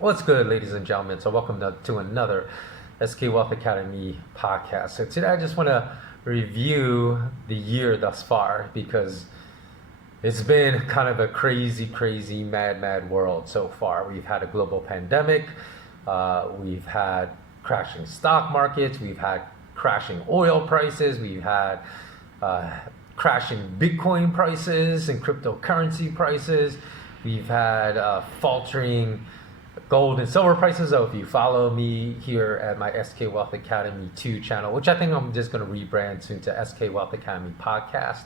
What's good, ladies and gentlemen? So, welcome to another SK Wealth Academy podcast. So, today I just want to review the year thus far because it's been kind of a crazy, mad world so far. We've had a global pandemic, we've had crashing stock markets, we've had crashing oil prices, we've had crashing Bitcoin prices and cryptocurrency prices. We've had faltering gold and silver prices. So if you follow me here at my SK Wealth Academy 2 channel, which I think I'm just going to rebrand soon to SK Wealth Academy Podcast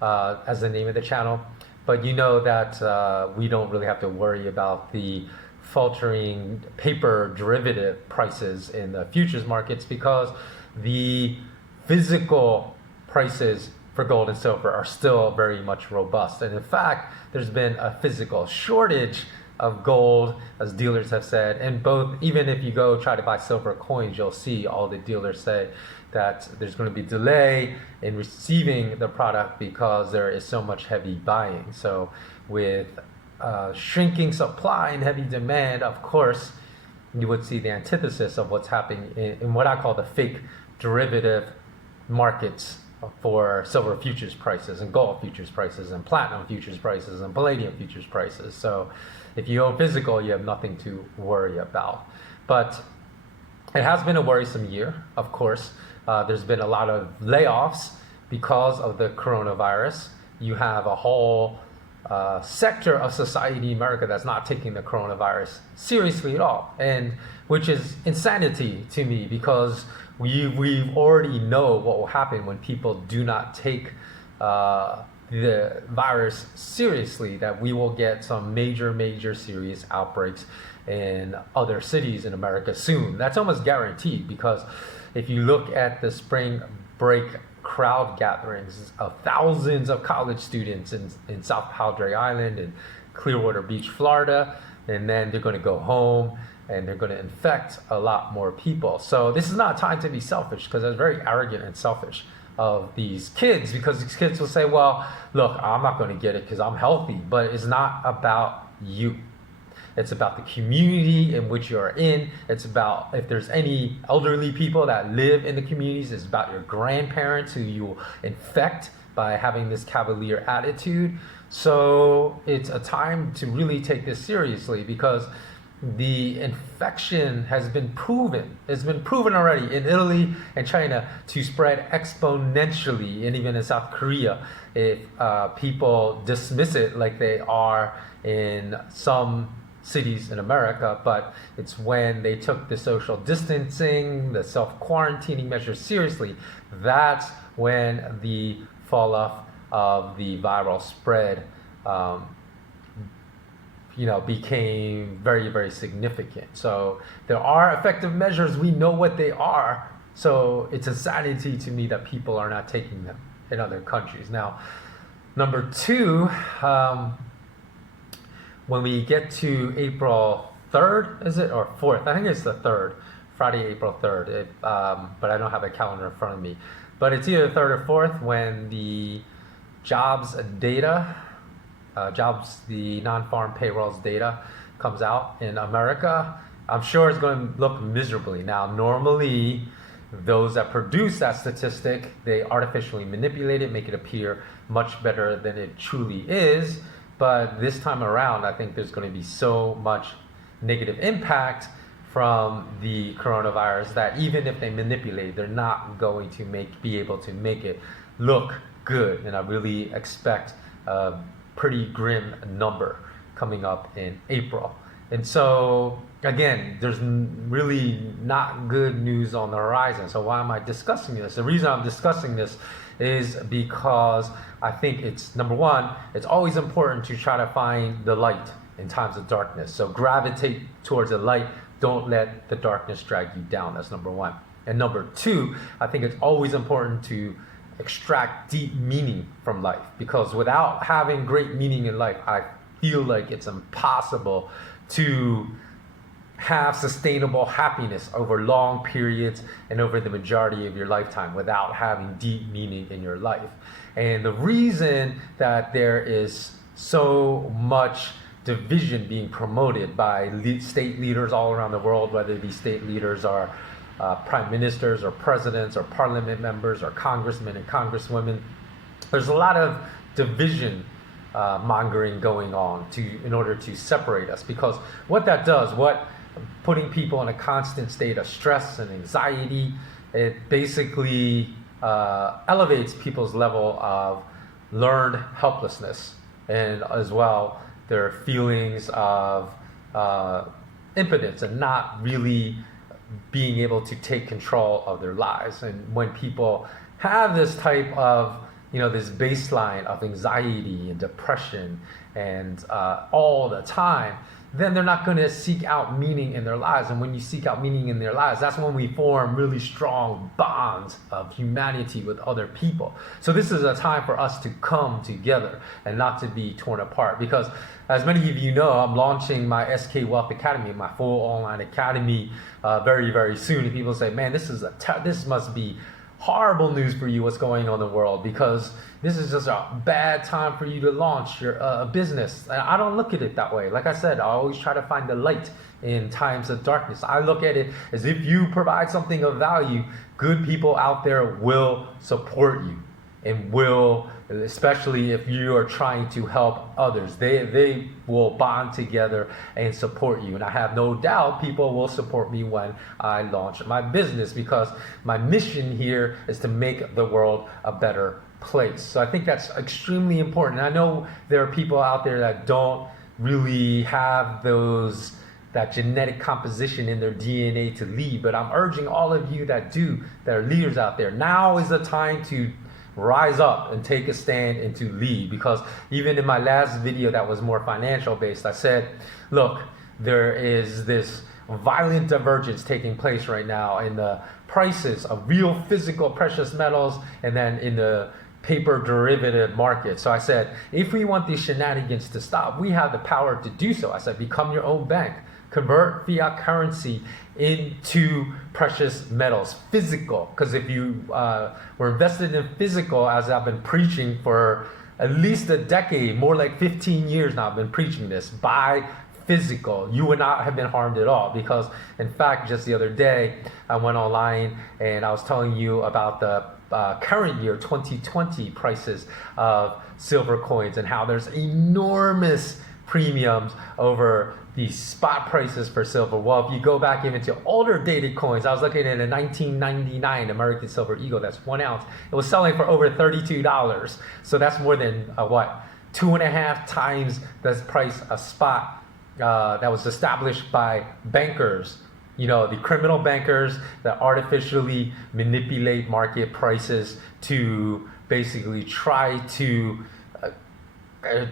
as the name of the channel. But you know that we don't really have to worry about the faltering paper derivative prices in the futures markets because the physical prices for gold and silver are still very much robust. And in fact, there's been a physical shortage of gold, as dealers have said, and both, even if you go try to buy silver coins, you'll see all the dealers say that there's going to be delay in receiving the product because there is so much heavy buying. So with shrinking supply and heavy demand, of course, you would see the antithesis of what's happening in what I call the fake derivative markets for silver futures prices and gold futures prices and platinum futures prices and palladium futures prices. So if you own physical, you have nothing to worry about. But it has been a worrisome year, of course. There's been a lot of layoffs because of the coronavirus. You have a whole sector of society in America that's not taking the coronavirus seriously at all, and which is insanity to me because we already know what will happen when people do not take the virus seriously, that we will get some major serious outbreaks in other cities in America soon. That's almost guaranteed because if you look at the spring break crowd gatherings of thousands of college students in South Padre Island and Clearwater Beach, Florida, and then they're going to go home and they're going to infect a lot more people. So this is not a time to be selfish because it's very arrogant and selfish of these kids, because these kids will say, well, look, I'm not going to get it because I'm healthy. But it's not about you. It's about the community in which you're in. It's about if there's any elderly people that live in the communities. It's about your grandparents who you will infect by having this cavalier attitude. So it's a time to really take this seriously because the infection has been proven. It's been proven already in Italy and China to spread exponentially, and even in South Korea, if people dismiss it like they are in some cities in America. But it's when they took the social distancing, the self-quarantining measures seriously, that's when the fall off of the viral spread became very significant. So there are effective measures. We know what they are. So it's insanity to me that people are not taking them in other countries. Now, number two, when we get to April 3rd, is it, or 4th? I think it's the 3rd, Friday, April 3rd. But I don't have a calendar in front of me. But it's either 3rd or 4th when the jobs data, the non-farm payrolls data comes out in America. I'm sure it's going to look miserably. Now, normally, those that produce that statistic, they artificially manipulate it, make it appear much better than it truly is. But this time around, I think there's going to be so much negative impact from the coronavirus that even if they manipulate, they're not going to be able to make it look good. And I really expect pretty grim number coming up in April. And so again, there's really not good news on the horizon. So why am I discussing this? The reason I'm discussing this is because I think it's, number one, it's always important to try to find the light in times of darkness. So gravitate towards the light. Don't let the darkness drag you down. That's number one. And number two, I think it's always important to extract deep meaning from life, because without having great meaning in life, I feel like it's impossible to have sustainable happiness over long periods and over the majority of your lifetime without having deep meaning in your life. And the reason that there is so much division being promoted by state leaders all around the world, whether these state leaders are prime ministers or presidents or parliament members or congressmen and congresswomen. There's a lot of division mongering going on in order to separate us, because what that does, putting people in a constant state of stress and anxiety, it basically elevates people's level of learned helplessness, and as well their feelings of impotence and not really being able to take control of their lives. And when people have this type of, this baseline of anxiety and depression and all the time, then they're not going to seek out meaning in their lives. And when you seek out meaning in their lives, that's when we form really strong bonds of humanity with other people. So this is a time for us to come together and not to be torn apart. Because as many of you know, I'm launching my SK Wealth Academy, my full online academy, very, very soon. And people say, man, this must be horrible news for you, what's going on in the world, because this is just a bad time for you to launch your business. And I don't look at it that way. Like I said, I always try to find the light in times of darkness. I look at it as if you provide something of value, good people out there will support you and will, especially if you are trying to help others, they will bond together and support you. And I have no doubt people will support me when I launch my business, because my mission here is to make the world a better place. So I think that's extremely important. And I know there are people out there that don't really have that genetic composition in their DNA to lead, but I'm urging all of you that are leaders out there, now is the time to rise up and take a stand and to lead. Because even in my last video that was more financial based, I said, look, there is this violent divergence taking place right now in the prices of real physical precious metals and then in the paper derivative market. So I said, if we want these shenanigans to stop, we have the power to do so. I said, become your own bank. Convert fiat currency into precious metals, physical. Because if you were invested in physical, as I've been preaching for at least a decade, more like 15 years now, I've been preaching this, buy physical, you would not have been harmed at all. Because in fact, just the other day, I went online and I was telling you about the current year 2020 prices of silver coins and how there's enormous premiums over the spot prices for silver. Well, if you go back even to older dated coins, I was looking at a 1999 American Silver Eagle, that's 1 ounce. It was selling for over $32. So that's more than 2.5 times the price of spot that was established by bankers. The criminal bankers that artificially manipulate market prices to basically try to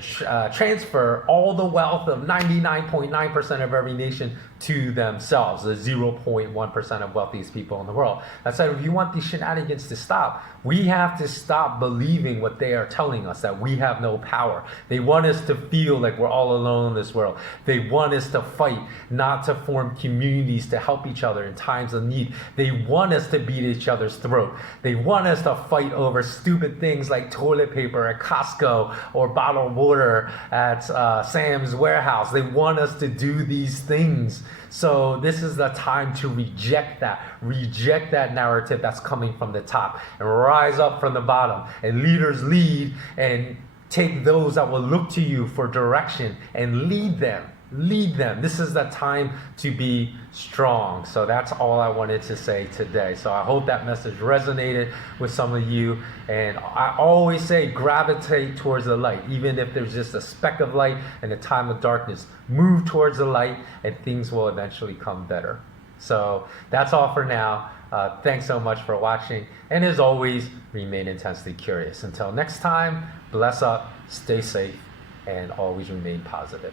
transfer all the wealth of 99.9% of every nation to themselves, the 0.1% of wealthiest people in the world. I said, if you want these shenanigans to stop, we have to stop believing what they are telling us, that we have no power. They want us to feel like we're all alone in this world. They want us to fight, not to form communities to help each other in times of need. They want us to beat each other's throat. They want us to fight over stupid things like toilet paper at Costco or bottled water at Sam's Warehouse. They want us to do these things. So this is the time to reject that narrative that's coming from the top and rise up from the bottom. And leaders lead and take those that will look to you for direction and lead them. This is the time to be strong. So that's all I wanted to say today. So I hope that message resonated with some of you. And I always say gravitate towards the light. Even if there's just a speck of light in a time of darkness, move towards the light and things will eventually come better. So that's all for now. Thanks so much for watching. And as always, remain intensely curious. Until next time, bless up, stay safe, and always remain positive.